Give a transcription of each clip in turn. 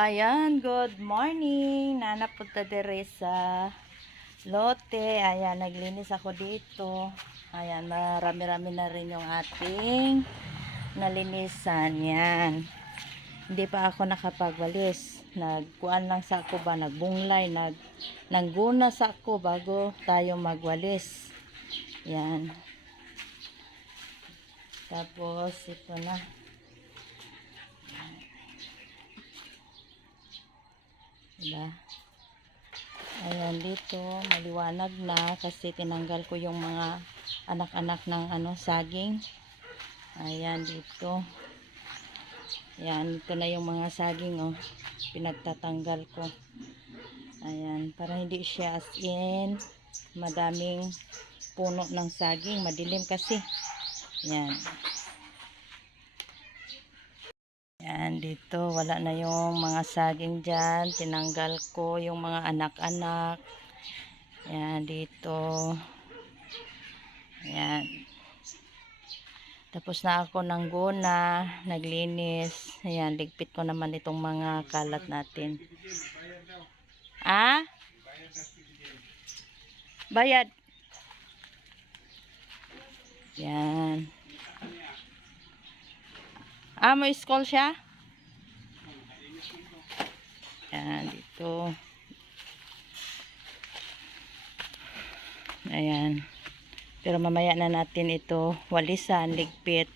ayan, good morning. Nanapunta dire sa lote. Ayan, naglinis ako dito. Ayan, marami-rami na rin yung ating nalinisan. Yan. Hindi pa ako nakapagwalis. Nagkuan lang sa ako ba, nagbunglay, nangguna sa ako bago tayo magwalis. Yan. Tapos, ito na. Diba? Ayan, dito maliwanag na kasi tinanggal ko yung mga anak-anak ng saging. Ayan, dito. Ayan, ito na yung mga saging, oh. Pinagtatanggal ko. Ayan, para hindi siya as in madaming puno ng saging. Madilim kasi. Ayan. Yan, dito wala na yung mga saging dyan. Tinanggal ko yung mga anak-anak. Yan, dito. Yan. Tapos na ako ng guna, naglinis. Ayan, ligpit ko naman itong mga kalat natin. Ah? Bayad. Yan. Ah, may school siya? Yan, dito. Ayan. Pero mamaya na natin ito walisan, ligpit.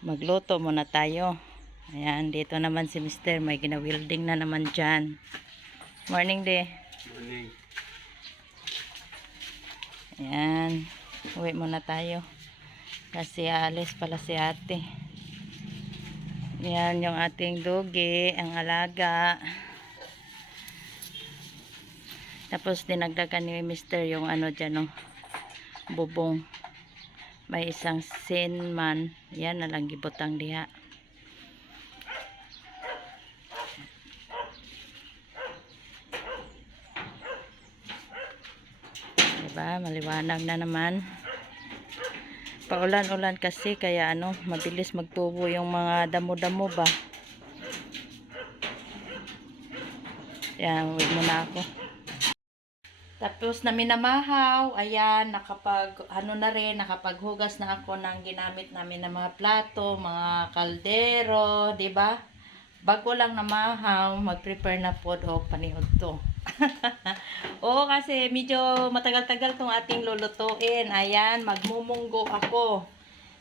Magluto muna tayo. Ayan, dito naman si Mr. May gina-welding na naman dyan. Morning, de. Morning. Ayan. Uwi muna tayo. Kasi aalis pala si ate. Yan yung ating dugi, ang alaga. Tapos dinagdagan ni Mr. yung dyan, bubong. May isang sinman. Yan na lang gibutang diha. Diba? Maliwanag na naman. Paulan-ulan kasi kaya mabilis magtubo yung mga damo-damo ba. Yan, huwag muna ako. Tapos na minamahaw, ayan, nakapaghugas na ako ng ginamit namin na mga plato, mga kaldero, 'di ba? Bago lang namahaw, mag-prepare na po o panihod to. Oo, kasi medyo matagal-tagal tong ating lulutuin. Ayan, magmumunggo ako.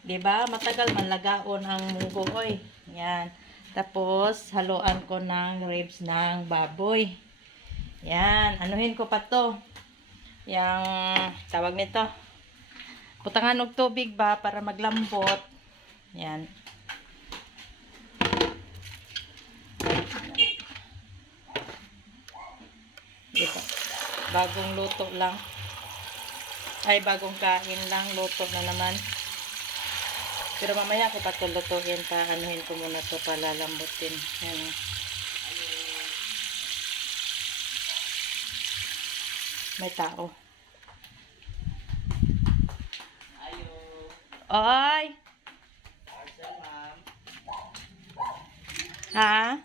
'Di ba? Matagal manlagaon ang munggo, oy. Yan. Tapos haluan ko ng ribs ng baboy. Yan, anuhin ko pa to. Yang tawag nito. Putangan og tubig ba para maglambot. Yan. Dito. Bagong luto lang. Ay, bagong kain lang. Luto na naman. Pero mamaya ko pa ito lutuin. Anuhin ko muna ito palalambutin. Yan. May tao. Ayo. Oy. Parcel, ma'am. Ha?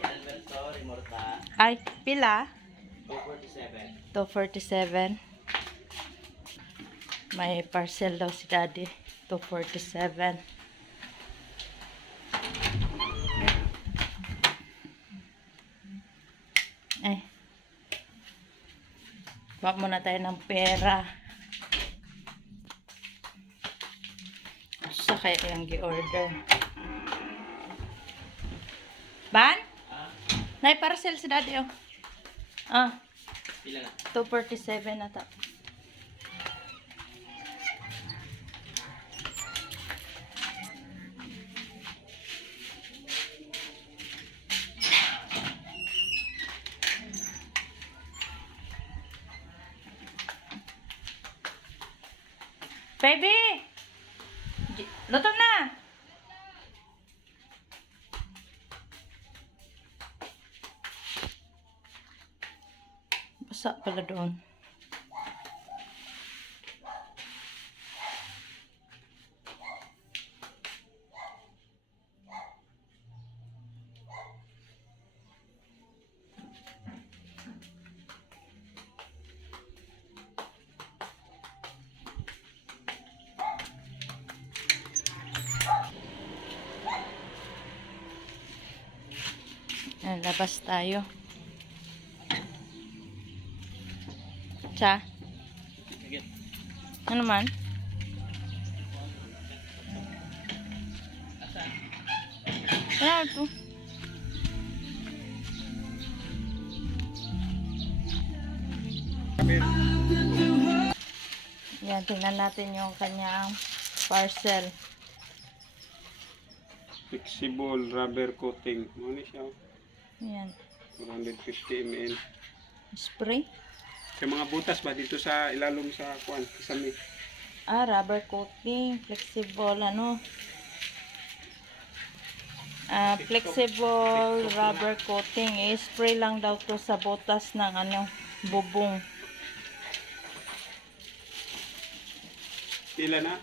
Alberto, Rimorta. Ay, pila? 247. 247. May parcel daw si daddy. 247. Ay. Wag muna tayo ng pera. Sa kaya yung gi-order. Ban? Nay parcel si daddy, oh. Ah. Pila na? 247 na ta. Baby! Luto na! Basa pala doon. Labas tayo. Cha? Sige. Ano man? Wala ito. Yan, tingnan natin yung kanyang parcel. Flexible rubber coating. Ano siya? Yan. 450 ml. Spray. Sa mga butas ba dito sa ilalong sa kuan, kasami. Rubber coating. Flexible, ano? Flexible rubber coating. I-spray lang daw to sa butas ng ano, bubong. Pila na?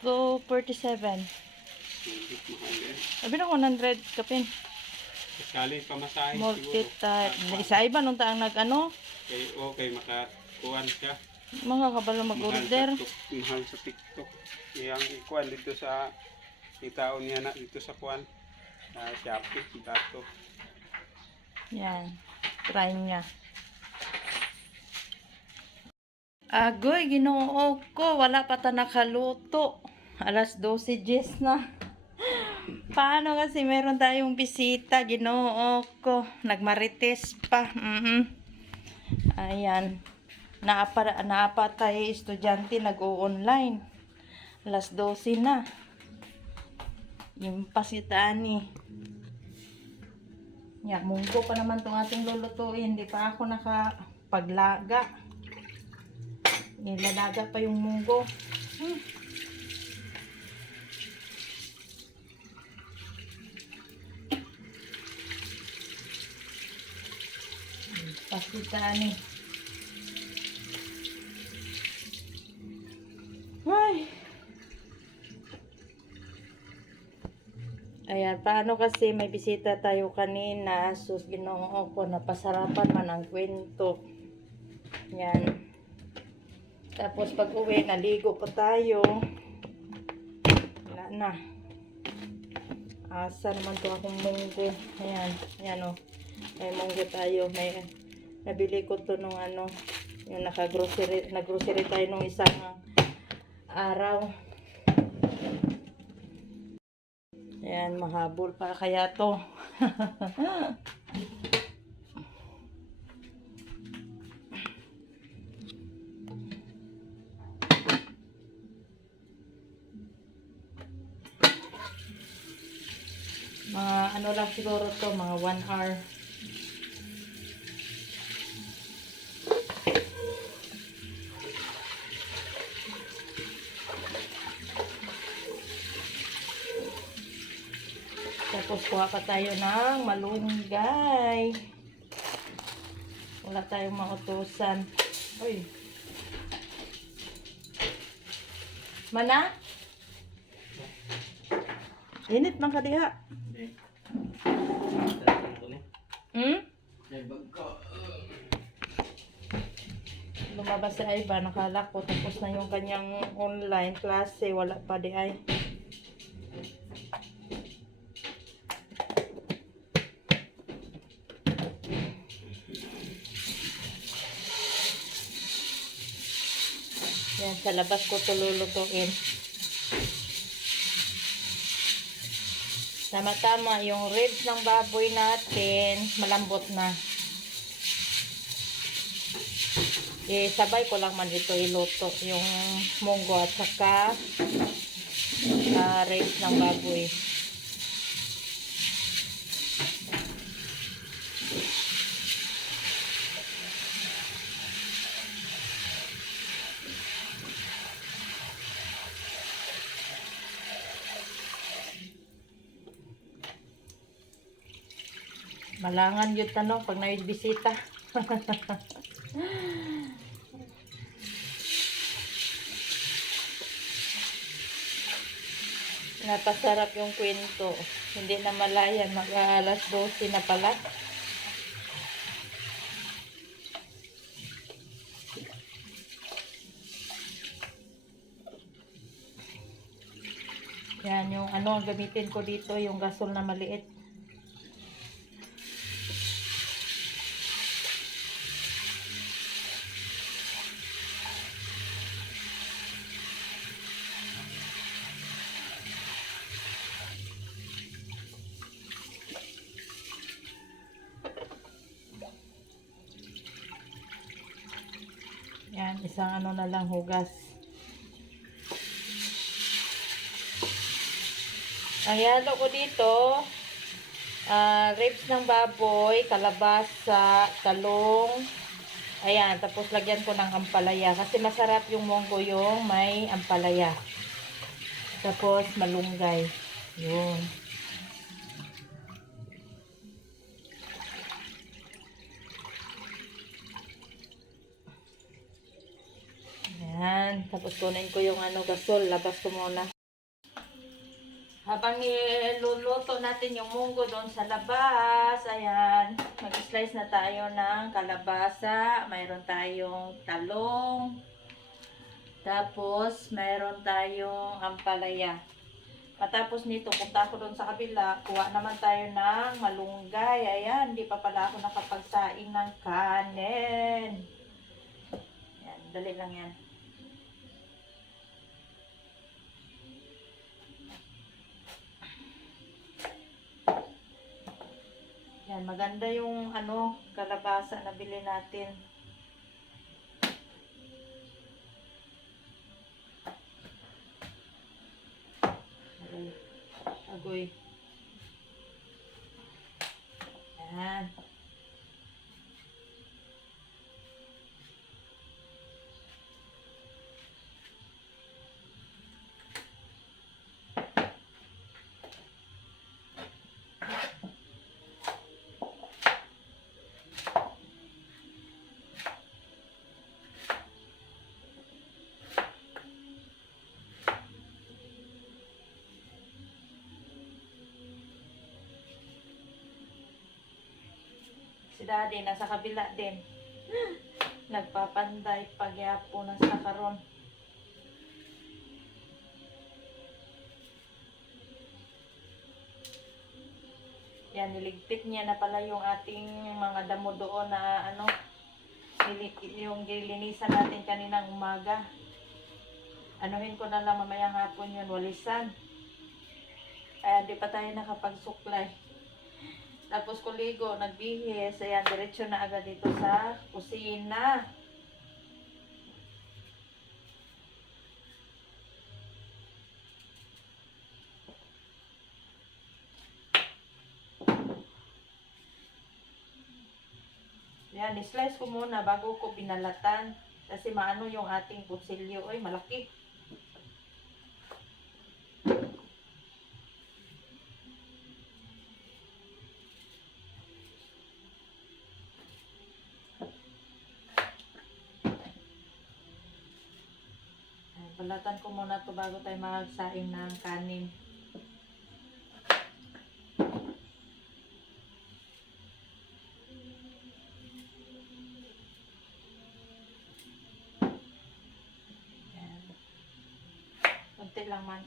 247. Hindi mahal eh. Sabi na 100 kapin. Kasali pamasahe siguro. Multi-type. Isa iba nung taang nag-ano. Okay, makakuan siya. Mga kabalo mag-order. Mahal sa TikTok. Yang ikuan dito sa itaon niya na dito sa kuan. Shopee, dato. Yan. Try niya. Agoy, ginoo ko. Wala pa ta nakaluto. Alas 12:10 na. Paano kasi meron tayong bisita, ginoo ko. Nagmarites pa. Ayan. Naapa tayo estudyante nag-o-online. Alas 12 na. Yung pasitaan ni. Yan, munggo pa naman itong ating lulutuin. Hindi pa ako nakapaglaga. Nilalaga pa yung munggo. Pasitaan ni. Ay. Ayan, paano kasi may bisita tayo kanina. Sus, ginoo ko, napasarapan man ang kwento. Yan. Tapos pag uwi, naligo pa tayo. Wala na. Asa naman to akong munggo. Ayan, ayan o. May munggo tayo. May nabili ko to nung ano, yung nag-grocery tayo nung isang araw. Ayan, mahabol pa kaya to. Mga ano lang siguro to, mga 1 hour. Tapos kuha pa tayo ng malunggay. Wala tayong mautusan. Uy. Mana? Init man ka diha. Lumabas sa iba, nakala ko tapos na yung kanyang online klase, wala pa di ay. Yan, sa labas ko ito lulutuin. Tama-tama, yung ribs ng baboy natin, malambot na. Sabay ko lang man ito iluto, yung munggo at saka ribs ng baboy. Malangan yun tanong pag naibisita. Napasarap yung kwento. Hindi na malayan. Mag-alas 12 na pala. Yan yung ano, gamitin ko dito yung gasol na maliit. Isang ano na lang hugas. Ang ihalo ko dito, ribs ng baboy, kalabasa, talong. Ayan, tapos lagyan ko ng ampalaya. Kasi masarap yung munggo yung may ampalaya. Tapos malunggay. Yun. Ayan. Tapos kunin ko yung ano, gasol. Labas ko muna. Habang niluluto natin yung munggo doon sa labas, ayan, mag-slice na tayo ng kalabasa, mayroon tayong talong, tapos mayroon tayong ampalaya. Matapos nito, punta ako doon sa kabila, kuha naman tayo ng malunggay. Ayan, hindi pa pala ako nakapagsaing ng kanin. Ayan, dali lang yan. Yan, maganda yung ano, kalabasa na bili natin. Agoy. Yan. Si Daddy nasa kabila din. Nagpapanday pagyapo ng sakaron. Yan, niligpit niya na pala yung ating mga damo doon na ano, yung gilinisan natin kaninang umaga. Anuhin ko na lang mamayang hapon yun, walisan. Kaya di pa tayo nakapagsuklay. Tapos kuligo, nagbihis, ayan, diretso na agad dito sa kusina. Ayan, slice ko muna bago ko binalatan. Kasi maano yung ating kutsilyo. Ay, malaki. Balatan ko muna to bago tayo magsaing ng kanin. Ayan. Kunti lang man.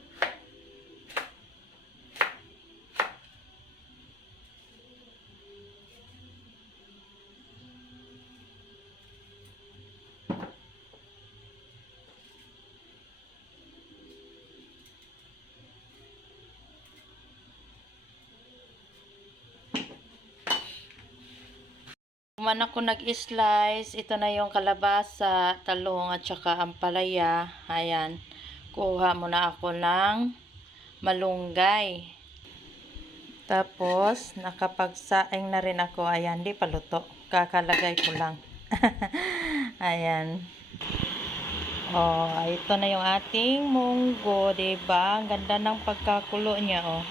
Kuman ako nag-slice, ito na yung kalabasa, talong at saka ampalaya. Ayan, kuha muna ako ng malunggay. Tapos, nakapagsaing na rin ako. Ayan, di pa luto. Kakalagay ko lang. Ayan. Oh, ito na yung ating munggo, diba? Ang ganda ng pagkakulo niya, oh.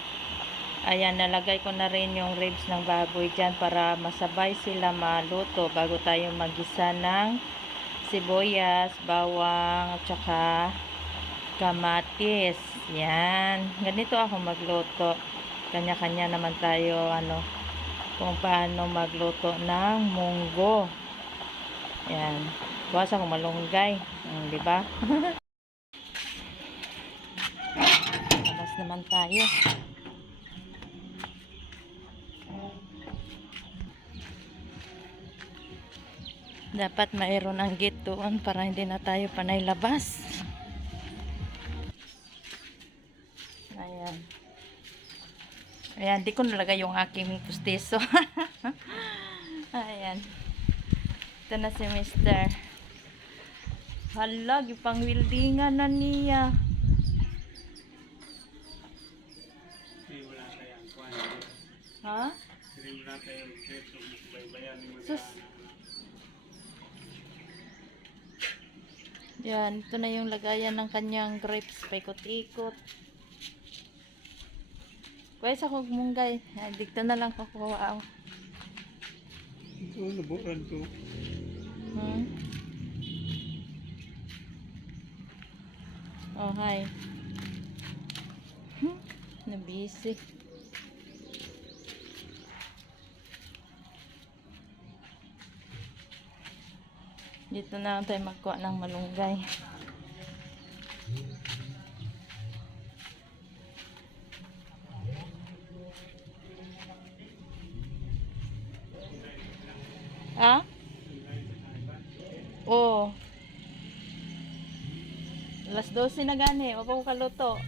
Ayan, nalagay ko na rin yung ribs ng baboy dyan para masabay sila maluto bago tayo magisa ng sibuyas, bawang, at saka kamatis. Yan. Ganito ako magluto. Kanya-kanya naman tayo, ano, kung paano magluto ng munggo. Yan. Bukas ako malunggay. Diba? Labas naman tayo. Dapat mayroon ang gate doon para hindi na tayo panay labas. Ayan. Ayan, di ko nalagay yung aking pustiso. Ayan. Ito na si Mr. Hala, gipang wildingan na niya. Hindi wala kayang kuhan. Ha? Hindi wala kayang grapes. Baybayan mo Sus. Yan, ito na yung lagayan ng kanyang grapes. Paikot-ikot. Kuya sa kong munggay. Dito na lang kukuha. Ito, naburan to. Hmm? Oh, hi. Nabisi. Dito na lang tayo magkuha ng malunggay. Ah? Oo. Alas 12 na gani. Wag ko kaluto.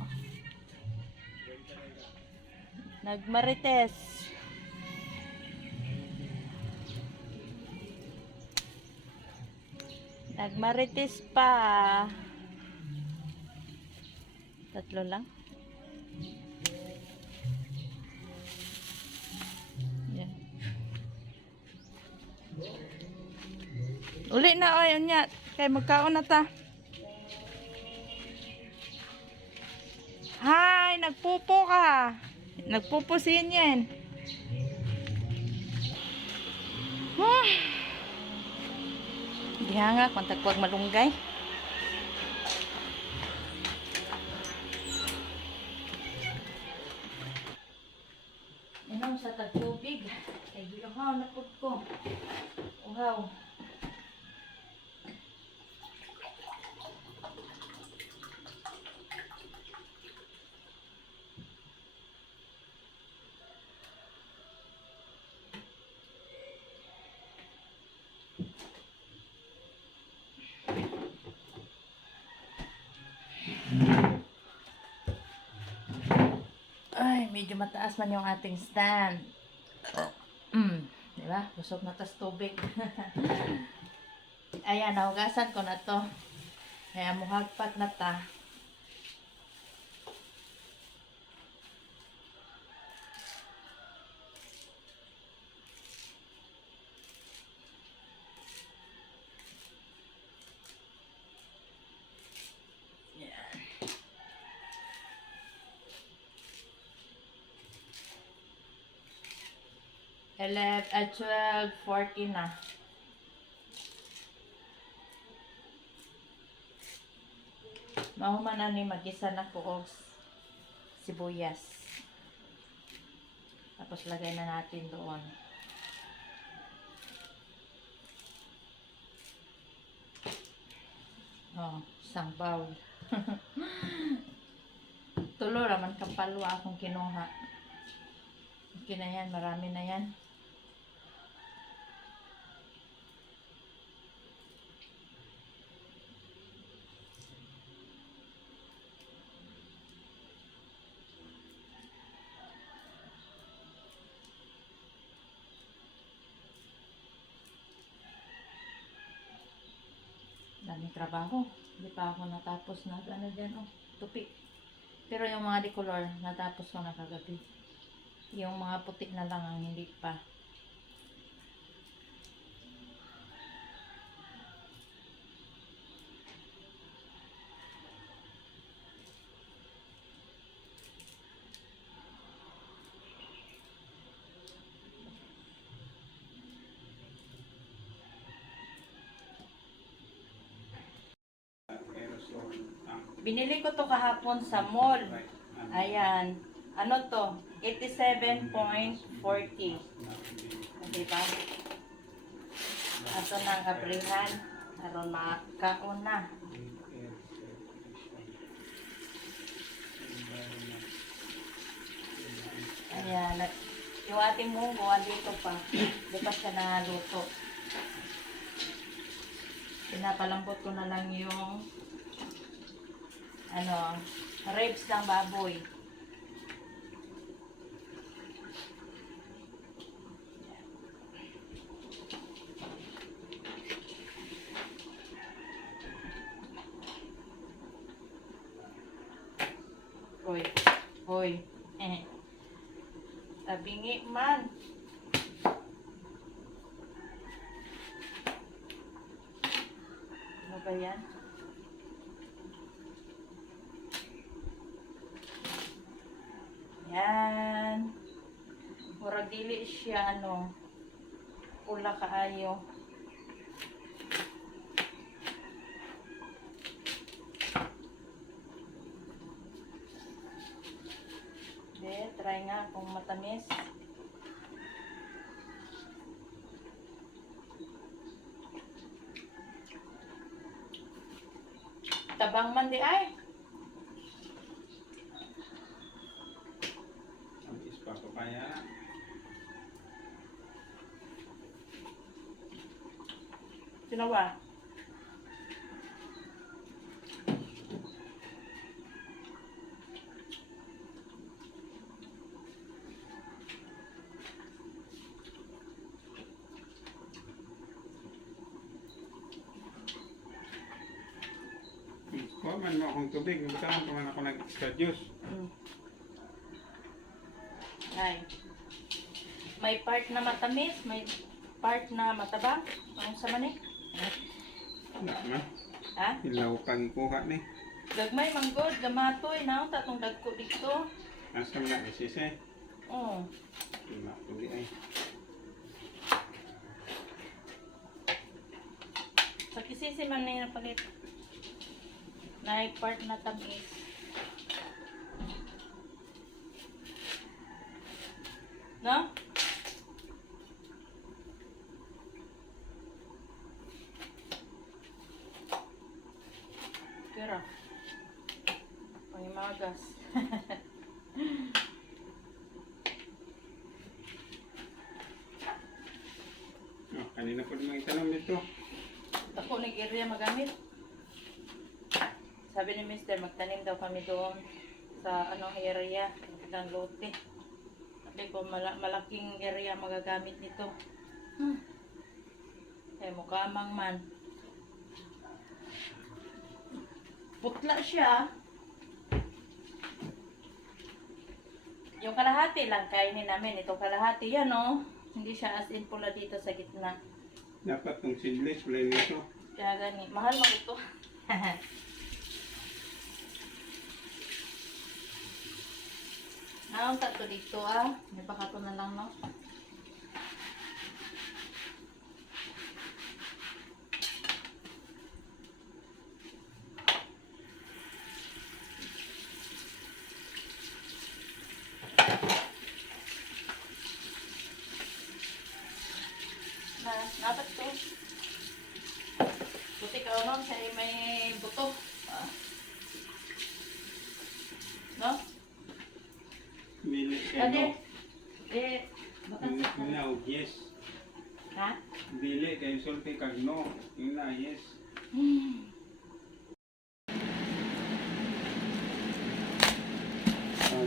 Nagmarites. Nagmarites pa. Tatlo lang. Yan. Uli na oy unya kay magkaon na ta. Hi, nagpupo ka. Nagpupo si Yen. Diha nga kung tagpag malunggay. Inom sa tagtubig. Kay uhaw na pud ko. Uhaw. Ay, medyo mataas man yung ating stand. Di ba? Busog na tas tubig. Ayan, nahugasan ko na to. Kaya muhagpat na ta. Yan. 12:40 na. Mahuman na ni magisa na ko og sibuyas. Tapos lagay na natin doon. Oh, isang bowl. Tulo raman kapalwa akong kinuha. Okay na yan, marami na yan. Daming trabaho. Hindi pa ako natapos na ano dyan, oh, tupi. Pero yung mga decolor, natapos ko na kagabi. Yung mga puti na lang ang hindi pa. Aerosol. Binili ko to kahapon sa mall. Ayan. Ano to? 87.40. Diba? Ato na ang abrihan. Aron makaon na. Ayan. Yung ating munggo, dito pa. Bukas ka na luto. Pinapalambot ko na lang yung ribs ng baboy. Oy. Tabingi man. Ano ba yan? Yan. Murag dili siya ano. Pula kaayo. Try nga kung matamis. Tabang man di ay. Ang ispa ko kaya. Sinawa. Kuha man mo akong tubig. Nagkaroon pa man ako ng juice. Ay. May part na matamis, may part na matabang. Anong sa man eh? Wala man. Ha? Ilaw pang ikuha ni. Gagmay manggod, gamatoy na tatong dagko dito. Asa man na isise. Oh. Wala ko di ay. Sa kisisi man na yung palit. May part na tamis. No? Pero, pangimagas. Oh, kanina ko naman itanong dito. Ako nag-area magamit. Sabi ni Mister, magtanim daw kami doon sa ano area, ng lote. Sabi ko, malaking area magagamit nito. Eh, mukamang man. Putla siya. Yung kalahati lang kainin namin. Ito kalahati yan, oh. Hindi siya as in pula dito sa gitna. Dapat tong seedless wala nito. Kaya gani. Mahal mo ito. Naon ta to dito ah. May baka to na lang no. Dapat to. Buti ka unon sa may buto. Ah. No? Dili Ade. kayo. Yun na, yes. Ha? Dili kayo sulti kag no. Yun na, yes.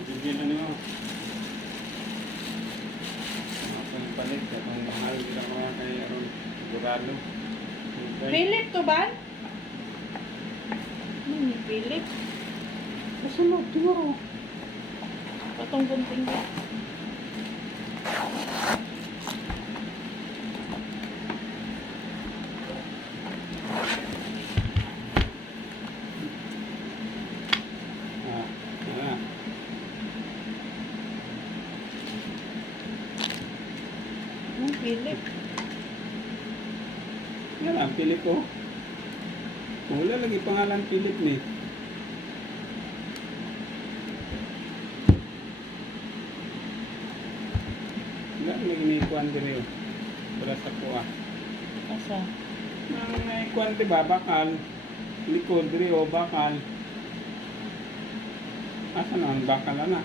Bigyan na niyo. Ang palit, ang mahal nila mga kaya ron. Sigurado. Philip to ba? Ni Philip. Kasunod siguro. Patong gunting ba? Philip. Yan ang Philip ko. Wala lagi pangalan Philip ni. Wala lagi ni Kuan diri. Wala sa kuha. Asa? Nang may Kuan di ba bakal. Likod diri o bakal. Asa na ang bakal na?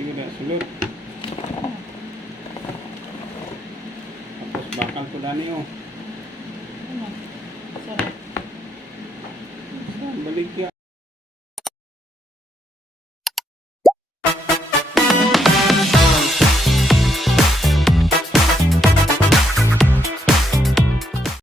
Sige na sulod. Tapos bakal ko dani oh. Ano? Sorry. Saan baligya?